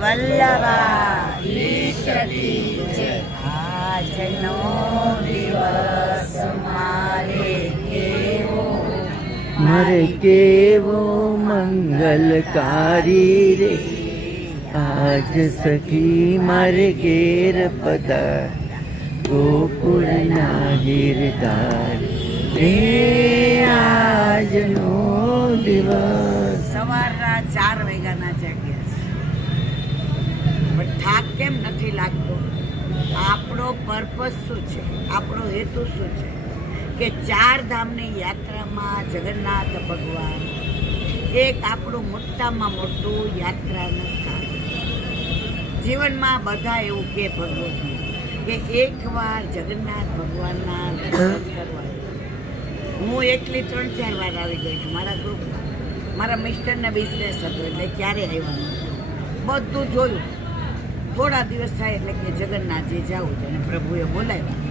વલ્લભા ઈષ્ટથી જય. આજનો દિવસ મારે કેવો મંગલકારી રે, આજ સખી મારે ઘેર પધાર, ગોકુળના ગીરધાર રે આજનો દિવસ. સવારના 4 વાગ્યાના જાગ્યા છે, પણ થાક કેમ નથી લાગતો? આપણો પર્પસ શું છે? આપણો હેતુ શું છે? કે 4 ધામની યાત્રામાં જગન્નાથ ભગવાન એક આપણું મોટામાં મોટું યાત્રાનું સ્થાન. જીવનમાં બધા એવું કે ભગવાન કે એકવાર જગન્નાથ ભગવાનના દર્શન કરવા. હું એકલી 3-4 વાર આવી ગઈ છું મારા ગ્રુપમાં. મારા મિસ્ટરને બિઝનેસ હતો એટલે ક્યારે આવ્યા બધું જોયું. થોડા દિવસ થાય એટલે કે જગન્નાથજી જવું છે અને પ્રભુએ બોલાવ્યા.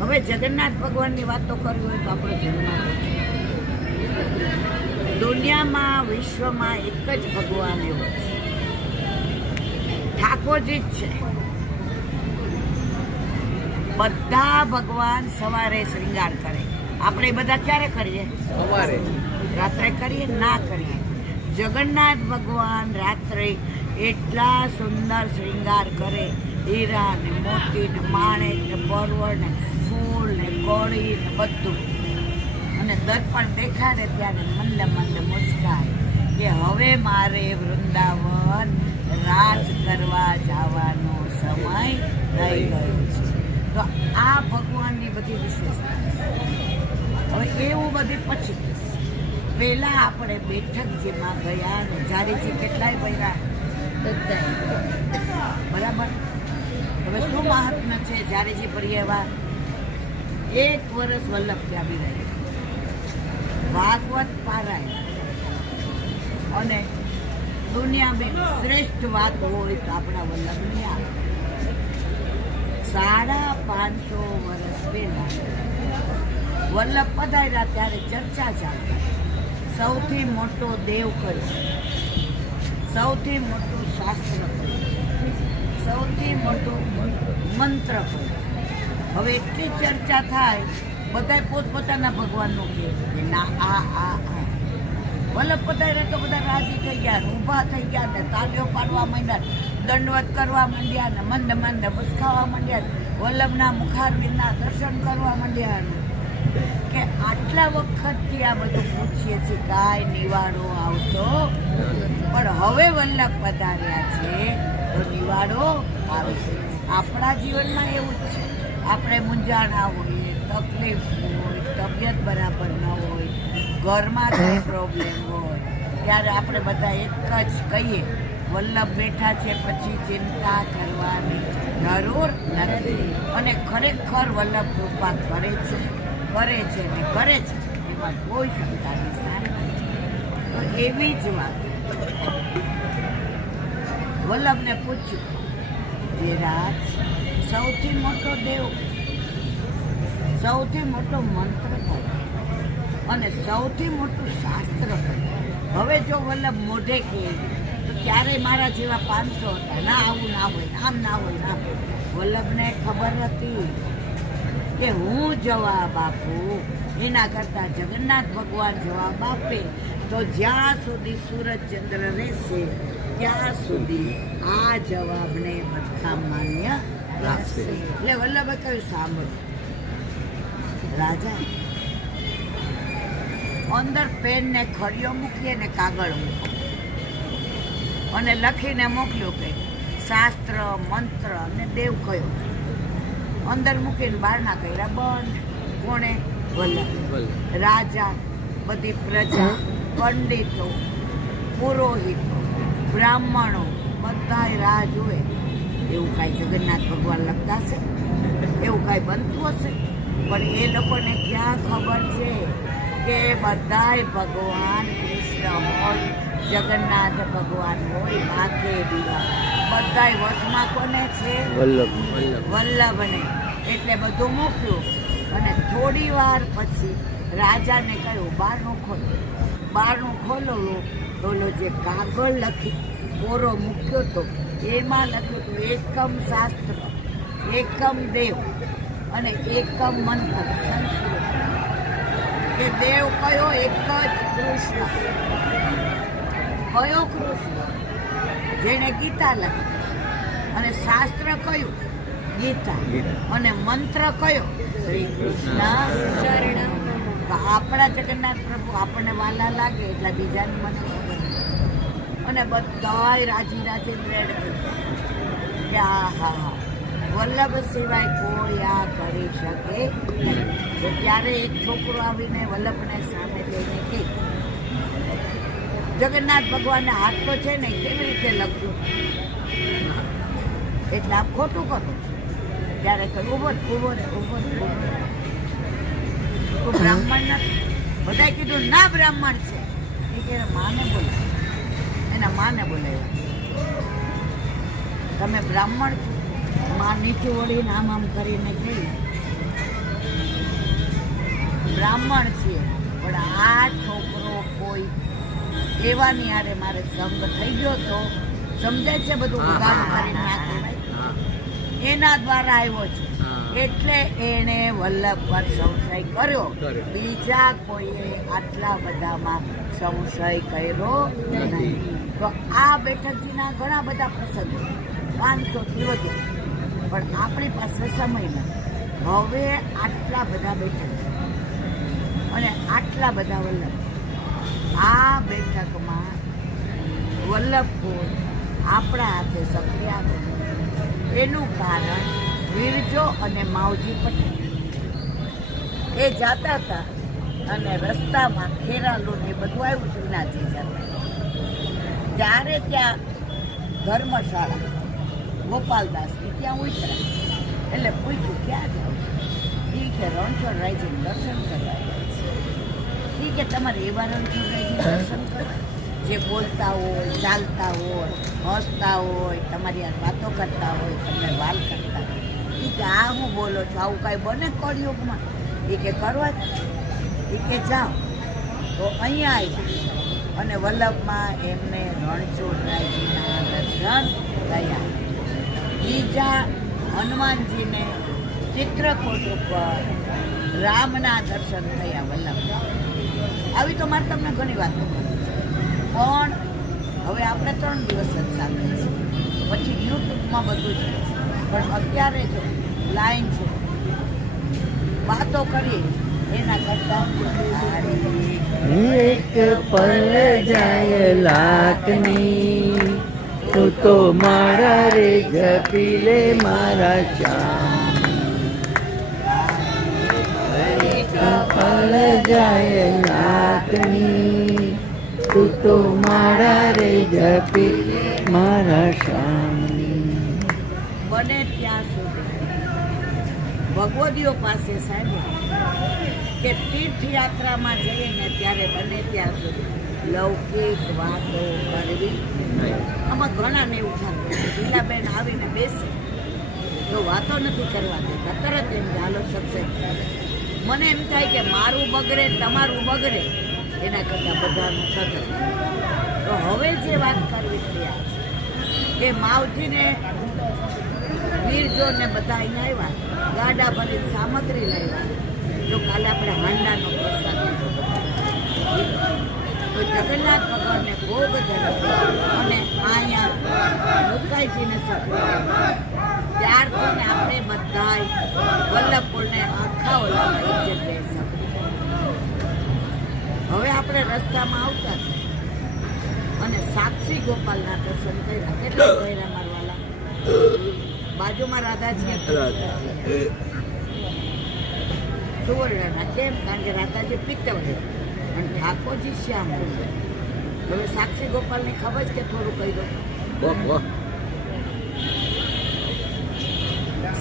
હવે જગન્નાથ ભગવાનની વાતો કરવી હોય તો આપણો જન્મ છે. દુનિયામાં વિશ્વમાં એક જ ભગવાન એવો છે, ઠાકોરજી જ છે. બધા ભગવાન સવારે શ્રૃંગાર કરે, આપણે બધા ક્યારે કરીએ? સવારે. રાત્રે કરીએ? ના કરીએ. જગન્નાથ ભગવાન રાત્રે એટલા સુંદર શ્રૃંગાર કરે, હીરા ને મોતી ને માણેક ને પરવળ ને ફૂલ ને કોળી ને બધું. અને દર્પણ દેખાડે ત્યારે મંદ મંદ મુસ્કાય કે હવે મારે વૃંદાવન રાસ કરવા જવાનો સમય થઈ ગયો છે. તો આ ભગવાનની બધી વિશેષતા. હવે એવું બધી પછી પહેલા આપણે બેઠકજીમાં ગયા ને જારીજી કેટલાય બન્યા બરાબર. હવે શું મહાત્મ્ય છે જારીજી પરિવાર? 1 વર્ષ વલ્લભ ત્યાં બી રહે, ભાગવત પારાયણ અને દુનિયામાં શ્રેષ્ઠ વાત હોય તો આપણા વલ્લભની આ 550 વર્ષ પહેલા વલ્લભ પધાર્યા ત્યારે ચર્ચા ચાલતી. સૌથી મોટો દેવ કયો? સૌથી મોટું શાસ્ત્ર કયું? સૌથી મોટું મંત્ર કયું? હવે એટલી ચર્ચા થાય, બધા પોતપોતાના ભગવાનનું કહે કે ના આ વલ્લભ પધાર્યા તો બધા રાજી થઈ ગયા, ઊભા થઈ ગયા ને તાળીઓ પાડવા માંડ્યા, દંડવત કરવા માંડ્યા ને મંદ મંદ મુસ્કાવા માંડ્યા, વલ્લભના મુખારવિંદના દર્શન કરવા માંડ્યા. કે આટલા વખતથી આ બધું પૂછીએ છીએ, કાંઈ નિવાડો આવતો, પણ હવે વલ્લભ પધાર્યા છે તો નિવાડો આવે છે. આપણા જીવનમાં એવું જ છે. આપણે મૂંઝાણા હોઈએ, તકલીફ હોય, તબિયત બરાબર ન હોય, ઘરમાં કંઈ પ્રોબ્લેમ હોય, ત્યારે આપણે બધા એક જ કહીએ, વલ્લભ બેઠા છે પછી ચિંતા કરવાની જરૂર નથી. અને ખરેખર વલ્લભ કૃપા કરે છે ને કરે છે, એમાં કોઈ શંકાની સ્થાન નથી. તો એવી જ વાત વલ્લભને પૂછ્યું કે રાજ, સૌથી મોટો દેવ, સૌથી મોટો મંત્ર કયો અને સૌથી મોટું શાસ્ત્ર કયું? હવે જો વલ્લભ મોઢે કહે તો ક્યારેય મારા જેવા 500 હતા, ના આવું ના હોય, આમ ના હોય, ના હોય. વલ્લભને ખબર હતી કે હું જવાબ આપું એના કરતાં જગન્નાથ ભગવાન જવાબ આપે તો જ્યાં સુધી સૂરજ ચંદ્ર રહેશે ત્યાં સુધી આ જવાબને બધા માન્ય રાખશે. એટલે વલ્લભે કહ્યું, સાંભળ રાજા, અંદર પેન ને ખડીયો મૂકીએ ને કાગળ મૂકો અને લખીને મોકલ્યું કે શાસ્ત્ર, મંત્ર અને દેવ કયો. અંદર મૂકીને બહારના કર્યા બંધ. કોણે? વલ્લભ. રાજા, બધી પ્રજા, પંડિતો, પુરોહિતો, બ્રાહ્મણો બધાય રાહ જુએ. એવું કાંઈ જગન્નાથ ભગવાન લખતા હશે? એવું કાંઈ બનતું હશે? પણ એ લોકોને ક્યાં ખબર છે કે બધાય ભગવાન કૃષ્ણ હોય, જગન્નાથ ભગવાન હોય, માથે બીવા બધાય વશમાં કોને છે? વલ્લભને. એટલે બધું મૂક્યું અને થોડી વાર પછી રાજાને કહ્યું, બારણું ખોલો. બારણું ખોલો તો જે કાગળ લખી કોરો મૂક્યો હતો એમાં લખ્યું હતું એકમ શાસ્ત્ર, એકમ દેવ અને એકમ મંત્ર. સંસ્કૃત કે દેવ કયો? એક જ કૃષ્ણ. કયો કૃષ્ણ? જેણે ગીતા લખી. અને શાસ્ત્ર કયું? ગીતા. અને મંત્ર કયો? શ્રી કૃષ્ણ શરણમ. તો આપણા જગન્નાથ પ્રભુ આપણને વાલા લાગે એટલે બીજાની મને ખબર નથી. અને બધાય રાજી રેડ કે આ હા વલ્લભ સિવાય કોઈ આ કરી શકે નહીં. તો ત્યારે એક છોકરો આવીને વલ્લભને સામે જઈને કે જગન્નાથ ભગવાનના હાથ તો છે ને, કેવી રીતે લખ્યું? એટલે આપ ખોટું કરો છો. ત્યારે કહ્યું ઉભો રે. તું બ્રાહ્મણ નથી? બધાએ કીધું ના બ્રાહ્મણ છે. એ કે માને બોલાય, એના માને બોલાવ્યા. તમે બ્રાહ્મણ છો? માં નીચું વળીને આમ કરીને કહી બ્રાહ્મણ છીએ, પણ આ છોકરો કોઈ એવાની હારે મારે સંગ થઈ ગયો તો સમજાય છે બધું ઉગાડ કરીને નાખે એના દ્વારા આવ્યો છે. એટલે એને વલ્લભ પર સંશય કર્યો. બીજા કોઈએ આટલા બધામાં સંશય કર્યો નહીં. તો આ બેઠકજીના ઘણા બધા પ્રસંગો 500થી વધુ, પણ આપણી પાસે સમય નથી. હવે આટલા બધા બેઠક અને આટલા બધા વલ્લભ. આ બેઠકમાં વલ્લભપુર આપણા હાથે સક્રિય એનું કારણ વીરજો અને માવજી પટેલ એ જાતા હતા અને રસ્તામાં ખેરાલું ને બધું આવ્યું શ્રીનાથજી જતા. ત્યારે ત્યાં ધર્મશાળા ગોપાલદાસ ત્યાં ઉતરા. એટલે પૂછ્યું ક્યાં જાવ છો? એ કે રણછોડરાયજીને દર્શન કરવા એ કે તમારે એવા રણછોડરાયજી દર્શન કરવા જે બોલતા હોય, ચાલતા હોય, હસતા હોય, તમારી આ વાતો કરતા હોય, તમને વાલ કરતા હોય. એ કે આ હું બોલો છો? આવું કાંઈ બને કળયુગમાં? એ કે કરવા જ. એ કે જાઓ. તો અહીંયા આવ્યા અને વલ્લભમાં એમને રણછોડરાયજીના દર્શન થયા. બીજા હનુમાનજીને ચિત્રકૂટ ઉપર રામના દર્શન થયા વલ્લભ. આવી તો મારે તમને ઘણી વાતો કરી, પણ હવે આપણે 3 દિવસ જ સાથે છે, પછી યુટ્યુબમાં બધું છે. પણ અત્યારે જો લાઈન છે, વાતો કરીએ એના કરતા એક પલ જાય લાખની, તું તો મારા રે જપી લે મારા શ્યામ. એક પલ જાય લાખની, તું તો મારા રે જપી મારા શ્યામ. બને ત્યાં સુધી ભગવદીઓ પાસે સાહેબ કે તીર્થયાત્રામાં જઈએ ને ત્યારે બને ત્યાં સુધી લૌકિક વાતો કરવી. આમાં ઘણાને એવું થતું લીલાબેન આવીને બેસે તો વાતો નથી કરવા દેતા, તરત એમ હાલો સત્સંગ. મને એમ થાય કે મારું બગડે તમારું બગડે એના કરતાં બધાનું સતત. તો હવે જે વાત કરવી ત્યાં કે માવજીને વીરજોને બધા અહીંયા આવ્યા, ગાડા ભરી સામગ્રી લાવ્યા. જો કાલે આપણે હાંડાનો પ્રસાદ તો જગન્નાથ ભગવાનને ભોગ ધરાવ્યો અને અહીંયા મુકાઈજીને સખવાડ્યા. ત્યારથી ને આપણે બધાય વલ્લભપુરને આખા ઓલામાં એક જગ્યાએ સખવાડ્યા. હવે આપણે રસ્તામાં આવતા અને સાક્ષી ગોપાલના દર્શન કર્યા. કેટલા કર્યા મારવાલા? બાજુમાં રાધાજી સુવર્ણના. કેમ? કારણ કે રાધાજી પિત્તળ અને ઠાકોરજી શ્યામ. હવે સાક્ષી ગોપાલની ખબર છે કે થોડું કહી દો.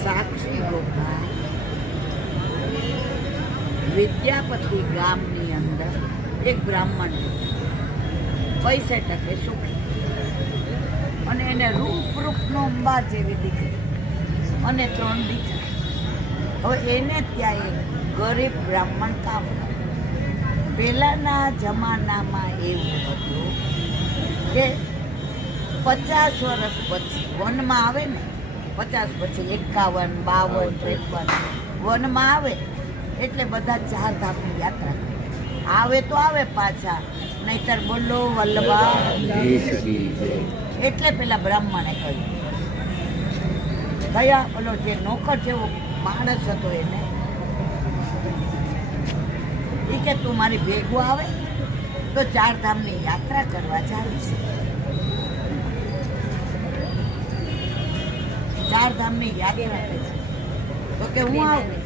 સાક્ષી ગોપાલ વિદ્યાપતિ ગામની અંદર એક બ્રાહ્મણ 65% સુખી અને એને રૂપનો અંબા જેવી દીકરી અને 3 દીકરા. હવે એને ત્યાં એક ગરીબ બ્રાહ્મણ કામ કરે. પહેલાંના જમાનામાં એવું હતું કે 50 વર્ષ પછી વનમાં આવે ને, 50 પછી 51, 52, 53 વનમાં આવે એટલે બધા 4 ધામની યાત્રા કરે. આવે તો આવે પાછા, નહીતર બોલો વલ્લભા. એટલે પેલા બ્રાહ્મણે કહ્યું, કયા બોલો જે નોકર જેવો માણસ હતો એને, એ કે તું મારી ભેગું આવે તો 4 ધામની યાત્રા કરવા ચાલીશ. 4 ધામની યાત્રા કરી તો કે હું આવું.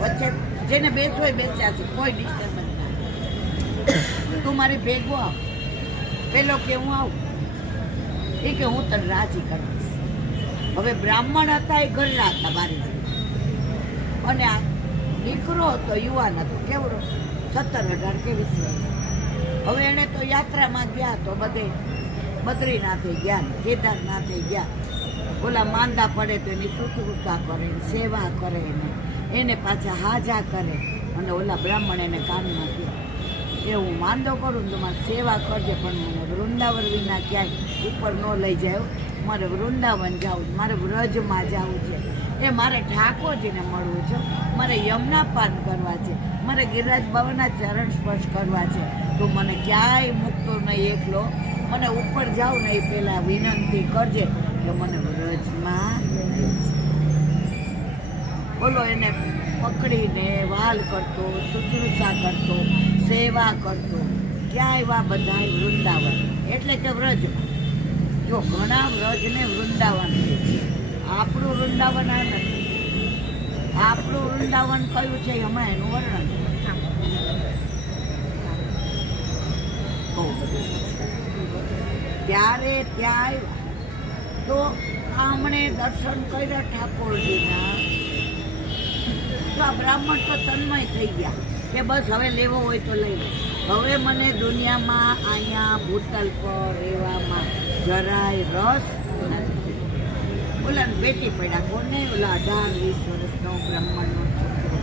વચ્ચે જેને બેસવું હોય બેસ્યા છે, કોઈ ડિસ્ટર્બન્સ ના. તું મારી ભેગું આવ. પેલો કે હું આવું. એ કે હું તને રાજી કરીશ. હવે બ્રાહ્મણ હતા એ ઘરના હતા મારી જોડે. અને આ દીકરો હતો, યુવાન હતો, કેવડો 17, 18 કે 20 વર્ષ. હવે એને તો યાત્રામાં ગયા તો બધે બદ્રીનાથે ગયા ને કેદારનાથે ગયા. ઓલા માંદા પડે તો એની શુશ્રૂષા કરે, સેવા કરે ને એને પાછા હાજા કરે. અને ઓલા બ્રાહ્મણ એને કાનમાં કહે એ હું માંદો કરું ને તો મારી સેવા કરજે, પણ મને વૃંદાવન વિના ક્યાંય ઉપર ન લઈ જાય. મારે વૃંદાવન જવું, મારે વ્રજમાં જવું છે, એ મારે ઠાકોરજીને મળવું છે, મારે યમુના પાન કરવા છે, મારે ગિરિરાજ બાબાના ચરણ સ્પર્શ કરવા છે. તો મને ક્યાંય મૂકતો નહીં એકલો, મને ઉપર જાઉં ને એ પહેલાં વિનંતી કરજે કે મને વ્રજમાં. બોલો એને પકડીને વાલ કરતો, શુશ્રૂષા કરતો, સેવા કરતો. ક્યાં એવા બધા વૃંદાવન એટલે કે વ્રજમાં. જો ઘણા વ્રજને વૃંદાવન કહે છે. આપણું વૃંદાવન આ નથી. આપણું વૃંદાવન કયું છે હમણાં એનું વર્ણન બહુ બધું. ત્યારે ત્યાં તો આમણે દર્શન કર્યા ઠાકોરજીના. તો આ બ્રાહ્મણ તો તન્મય થઈ ગયા કે બસ હવે લેવો હોય તો લઈ લો. હવે મને દુનિયામાં અહીંયા ભૂતલ પર રહેવામાં જરાય રસ નથી. ઓલા બેટી પડ્યા કોને, ઓલા 18-20 વર્ષનો બ્રાહ્મણનો છોકરો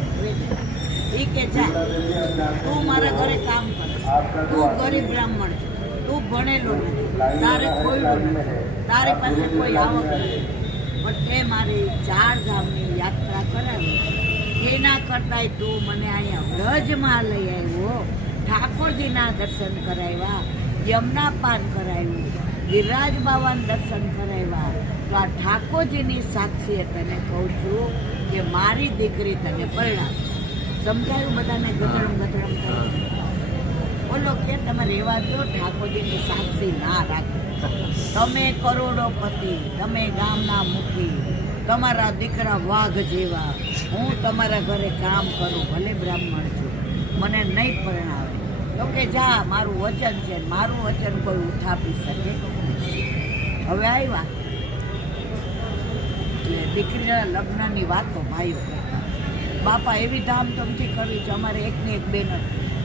એ કે જા તું મારા ઘરે કામ કરીશ, તું ગરીબ બ્રાહ્મણ છે, તું ભણેલો નથી, તારે ખોયલું નથી, તારી પાસે કોઈ આવક નથી, પણ તે મારી 4 ધામની યાત્રા કરાવી. એના કરતાંય તું મને અહીંયા વ્રજમાં લઈ આવ્યો, ઠાકોરજીના દર્શન કરાવ્યા, યમુના પાન કરાવ્યું, ગિરિરાજ બાબાના દર્શન કરાવ્યા. તો આ ઠાકોરજીની સાક્ષીએ તને કહું છું કે મારી દીકરી તને પરણાવીશ. સમજાયું બધાને? ગતરમ ગતરમ કરે. બોલો કે તમે રહેવા દો, ઠાકોરજીની સાક્ષી ના રાખો. તમે કરોડોપતિ, તમે ગામના મુખી, તમારા દીકરા વાઘ જેવા, હું તમારા ઘરે કામ કરું, ભલે બ્રાહ્મણ છું, મને નહીં પરણાવે. તો કે જા, મારું વચન છે, મારું વચન કોઈ ઉઠાપી શકે. હવે આવ્યા દીકરીના લગ્નની વાતો ભાઈઓ કરતા. બાપા એવી ધામધૂમથી કરવી છે, અમારે એકની એક બેન.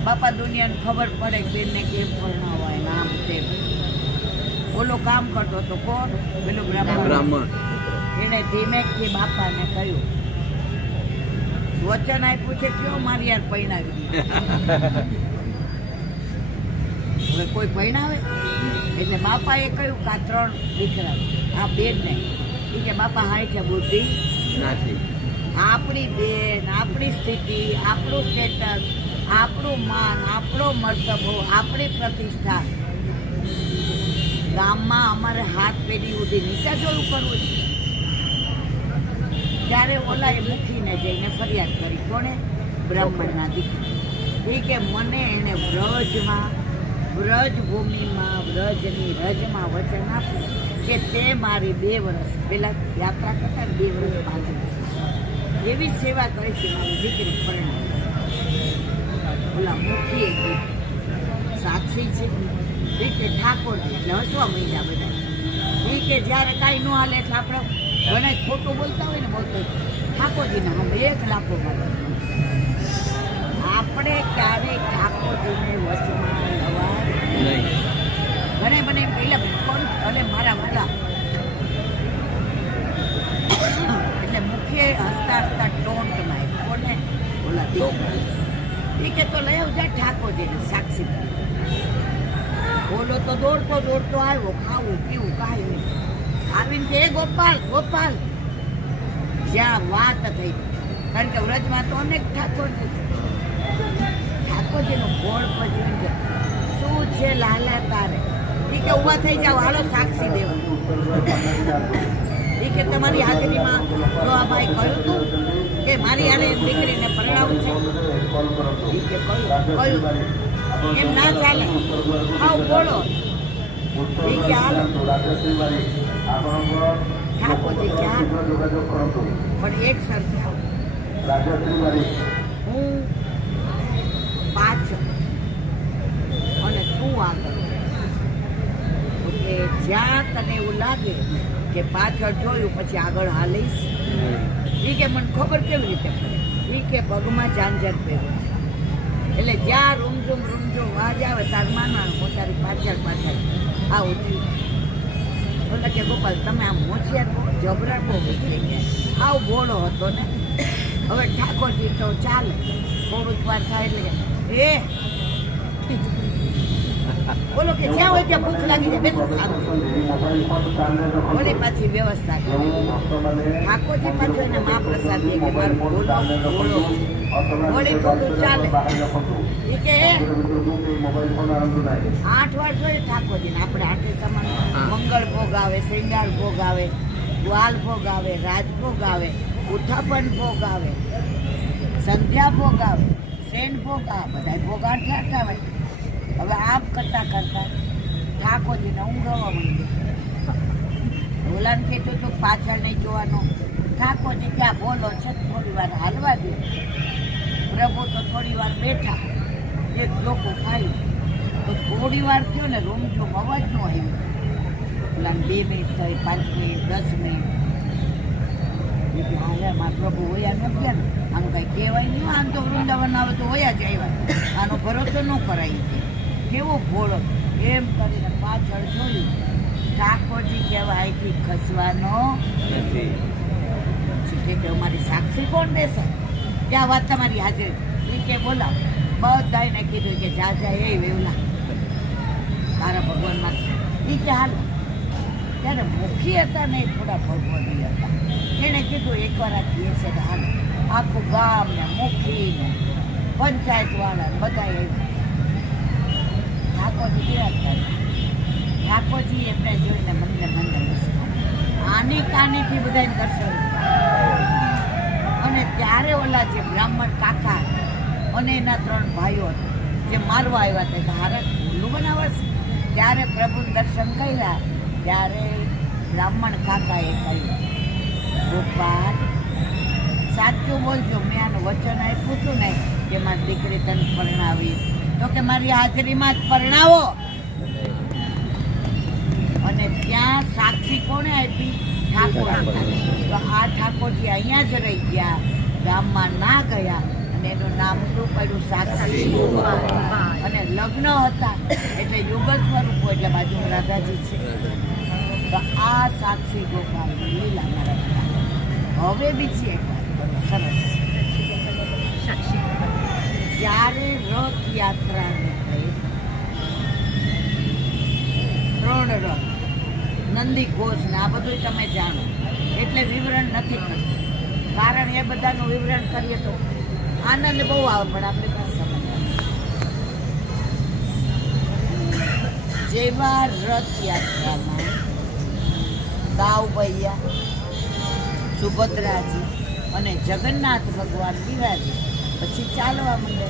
બાપા દુનિયાને ખબર પડે કે બેનને કેમ પરણાવાય, નામ તેમ. ઓલો કામ કરતો તો કોણ? પેલો બ્રાહ્મણ. એને ધીમેકથી બાપાને કહ્યું, વચન આપ્યું છે કયો મારી યાર પરણાવી દે. હવે કોઈ પરણાવે? એટલે બાપાએ કહ્યું કે આ 3 દીકરા, આ બેન નહીં. એ કે બાપા હાય છે બુદ્ધિ નથી. આપણી બેન, આપણી સ્થિતિ, આપણું સ્ટેટસ, આપણું માન, આપણો મર્તબો, આપણી પ્રતિષ્ઠા ગામમાં અમારે હાથ પેઢી ઉધી નીચા જોયું કરવું છે. ત્યારે ઓલાએ મૂકીને જઈને ફરિયાદ કરી. કોણે? બ્રાહ્મણના દીકરા. એ કે મને એને વ્રજમાં, વ્રજભૂમિમાં, વ્રજની રજમાં વચન આપ્યું કે તે મારી 2 વર્ષ પહેલાં યાત્રા કરતા 2 વર્ષ પાછળ એવી સેવા કરી છે, મારી દીકરી પરણાવી. ઓલા મુખીએ સાક્ષી છે એ કે ઠાકોરજી. એટલે હસવા માંડ્યા બધા. એ કે જ્યારે કાંઈ ન હાલે એટલે આપણે ઘણા ખોટું બોલતા હોય ને, બોલતો ઠાકોરજીને હમ 1 લાખો મળે. આપણે ક્યારેય ઠાકોરજીને વચમાં લવા નહીં. ઘણે બને એમ પહેલાં પંથ અને મારા વાલા. એટલે મુખ્ય હસતા હસતા ટોન્ટમાં કોને? ઓલા દીકરા. એ કે તો લઈ આવજા ઠાકોરજીને સાક્ષી. દોડતો દોડતો આવ્યો, ખાવું પીવું કાંઈ નહીં. આવીને કે "એ ગોપાલ ગોપાલ", જ્યાં વાત થઈ, કારણ કે વ્રજમાં તો અનેક ઠાકોરજી છે. ઠાકોરજીનું ગોળ પછી કે શું છે લાલા તારે? એ કે ઊભા થઈ જાઓ, હાલો સાક્ષી દેવા. એ કે તમારી હાજરીમાં તો આ ભાઈ કહ્યું હતું કે મારી હારે દીકરીને પરણાવું છે. એ કે કહ્યું એમ ના ચાલે, આવ બોલો. એ કે હાલો. ઠાકોરજી ક્યાં પણ એક શરત, હું પાછળ અને તું આગળ. એટલે જ્યાં તને એવું લાગે કે પાછળ જોયું પછી આગળ હાલીશ. એ કે મને ખબર કેવી રીતે પડે? એ કે પગમાં ઝાંઝર પહેરું છે, એટલે જ્યાં રૂમઝુમ વાજ આવે તાર માના હું તારી પાછળ આવું છું. બોલે કે ગોપાલ તમે આમ હોશિયાર બહુ જબરા બહુ નીકળી ગયા, આવું બોલો હતો ને. હવે ઠાકોરજી તો ચાલે, થોડુંક વાર થાય એટલે એ બોલો કે જ્યાં હોય ત્યાં ભૂખ લાગી જાય, બેસો સારું. વળી પાછી વ્યવસ્થા કરે. ઠાકોરજી પાછું એને મહાપ્રસાદ દે કે મારું બોલો વળી થોડું ચાલે. એ કે 8 વાર જોઈએ ઠાકોરજીને. આપણે 8 સમાન મંગળ ભોગ આવે, શ્રૃંગાર ભોગ આવે, ગ્વાલ ભોગ આવે, રાજભોગ આવે, ઉત્થાપન ભોગ આવે, સંધ્યા ભોગ આવે, શેન ભોગ આવે, બધા ભોગ 8 આવે. હવે આમ કરતા ઠાકોરજીને ઊંઘવા માંડ્યું. ઓલાને કીધું તું પાછળ નહીં જોવાનો. ઠાકોરજી ત્યાં બોલો છે, થોડી વાર હાલવા દે. પ્રભુ તો થોડી વાર બેઠા, એક લોકો ખાઈ તો થોડી વાર થયો ને રૂમ જો અવાજ ન આવ્યો. ઓલાને 2 મિનિટ થઈ, 5 મિનિટ, 10 મિનિટ. હા મારા પ્રભુ હોયા ન ગયા ને, આનું કાંઈ કહેવાય નહીં. આમ તો વૃંદાવન આવે તો હોયા જ આવ્યા, આનો ભરોસો ન કરાય છે. કેવો ભોળો એમ કરીને પાછળ જોયું. ઠાકોરજી કહેવાય અહીંથી ખસવાનો નથી. કે અમારી સાક્ષી કોણ દેશે? ત્યાં વાત તમારી હાજરી. એ કે બોલાવ. બધાને કીધું કે જા એ વેવલા તારા ભગવાનમાં. એ કે હાલ. ત્યારે મુખી હતા ને થોડા ભગવાની હતા. એણે કીધું એકવાર આ કહે છે કે હાલ. આખું ગામ ને મુખી ને પંચાયત વાળા બધા ઠાકોરજી બિરાજતા. ઠાકોરજી એમને જોઈને મને મુસ્કાન. આની કાનીથી બધાને દર્શન. અને ત્યારે ઓલા જે બ્રાહ્મણ કાકા અને એના 3 ભાઈઓ જે મારવા આવ્યા હતા કે હારે ઊંડું બનાવશે. ત્યારે પ્રભુ દર્શન કર્યા. ત્યારે બ્રાહ્મણ કાકાએ કહ્યું ગોપાલ સાચું બોલજો, મેં આનું વચન આપ્યું હતું ને કે મારી દીકરી તને પરણાવીશ, તો કે મારી હાજરીમાં જ પરણાવો. અને ત્યાં સાક્ષી કોણે આપી? ઠાકોર. તો આ ઠાકોરજી અહીંયા જ રહી ગયા, ગામમાં ના ગયા. અને એનું નામ શું પડ્યું? સાક્ષી. અને લગ્ન હતા એટલે યુગલ સ્વરૂપ, એટલે બાજુમાં રાધાજી છે. તો આ સાક્ષી ગોપાલ લીલા મારા. હવે બીજી એક વાત સરસ. જ્યારે રથયાત્રા નીકળે 3 રથ, નંદી ઘોષ ને આ બધું તમે જાણો, એટલે વિવરણ નથી કરતું. કારણ એ બધાનું વિવરણ કરીએ તો આનંદ બહુ આવે, પણ આપણી પાસે સમજ. જેવા રથયાત્રામાં દાઉભૈયા, સુભદ્રાજી અને જગન્નાથ ભગવાન બિરાજે, પછી ચાલવા માંડે.